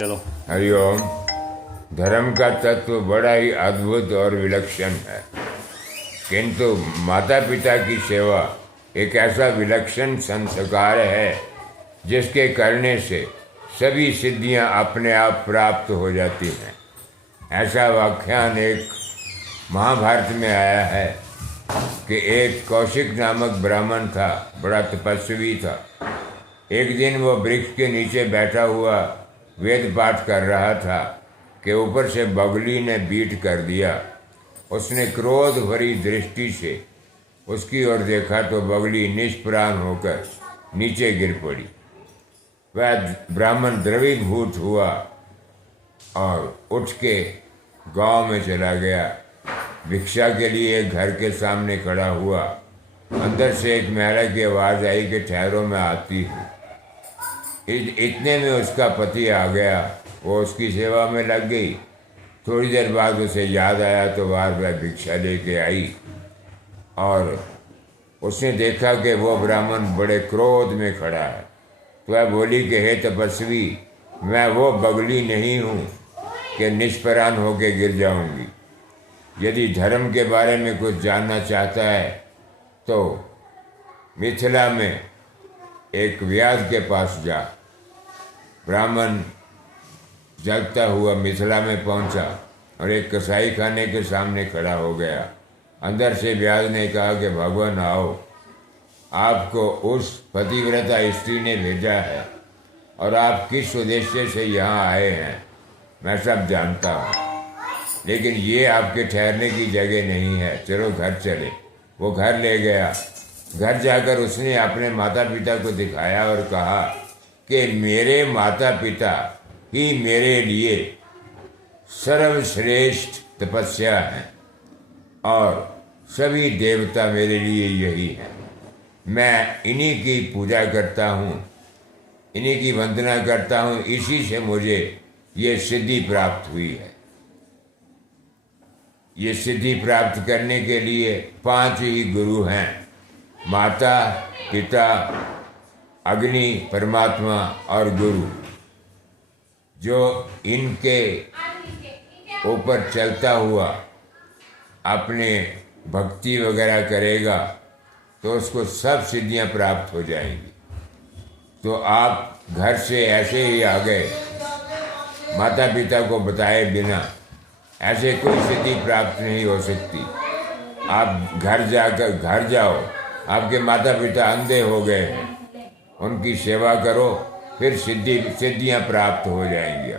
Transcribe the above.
चलो। हरिओम। धर्म का तत्व बड़ा ही अद्भुत और विलक्षण है, किंतु माता पिता की सेवा एक ऐसा विलक्षण संस्कार है जिसके करने से सभी सिद्धियां अपने आप प्राप्त हो जाती हैं। ऐसा व्याख्यान एक महाभारत में आया है कि एक कौशिक नामक ब्राह्मण था, बड़ा तपस्वी था। एक दिन वो वृक्ष के नीचे बैठा हुआ वेद पाठ कर रहा था कि ऊपर से बगुली ने बीट कर दिया। उसने क्रोध भरी दृष्टि से उसकी ओर देखा तो बगुली निष्प्राण होकर नीचे गिर पड़ी। वह ब्राह्मण द्रवीभूत हुआ और उठ के गांव में चला गया। भिक्षा के लिए घर के सामने खड़ा हुआ। अंदर से एक महिला की आवाज़ आई कि ठहरो, मैं आती हूँ। इतने में उसका पति आ गया। वो उसकी सेवा में लग गई। थोड़ी देर बाद उसे याद आया तो वह भिक्षा लेके आई और उसने देखा कि वो ब्राह्मण बड़े क्रोध में खड़ा है। तो वह बोली कि हे तपस्वी, मैं वो बगुली नहीं हूँ कि निष्प्राण होके गिर जाऊँगी। यदि धर्म के बारे में कुछ जानना चाहता है तो मिथिला में एक व्यास के पास जा। ब्राह्मण जगता हुआ मिथिला में पहुंचा और एक कसाई खाने के सामने खड़ा हो गया। अंदर से व्यास ने कहा कि भगवान आओ, आपको उस पतिव्रता स्त्री ने भेजा है और आप किस उद्देश्य से यहाँ आए हैं मैं सब जानता हूँ, लेकिन ये आपके ठहरने की जगह नहीं है, चलो घर चले। वो घर ले गया। घर जाकर उसने अपने माता पिता को दिखाया और कहा कि मेरे माता पिता ही मेरे लिए सर्वश्रेष्ठ तपस्या है और सभी देवता मेरे लिए यही हैं। मैं इन्हीं की पूजा करता हूँ, इन्हीं की वंदना करता हूँ, इसी से मुझे ये सिद्धि प्राप्त हुई है। ये सिद्धि प्राप्त करने के लिए 5 ही गुरु हैं, माता पिता, अग्नि, परमात्मा और गुरु। जो इनके ऊपर चलता हुआ अपने भक्ति वगैरह करेगा तो उसको सब सिद्धियां प्राप्त हो जाएंगी। तो आप घर से ऐसे ही आ गए, माता पिता को बताए बिना ऐसे कोई सिद्धि प्राप्त नहीं हो सकती। आप घर जाओ, आपके माता पिता अंधे हो गए हैं, उनकी सेवा करो, फिर सिद्धियां प्राप्त हो जाएंगी।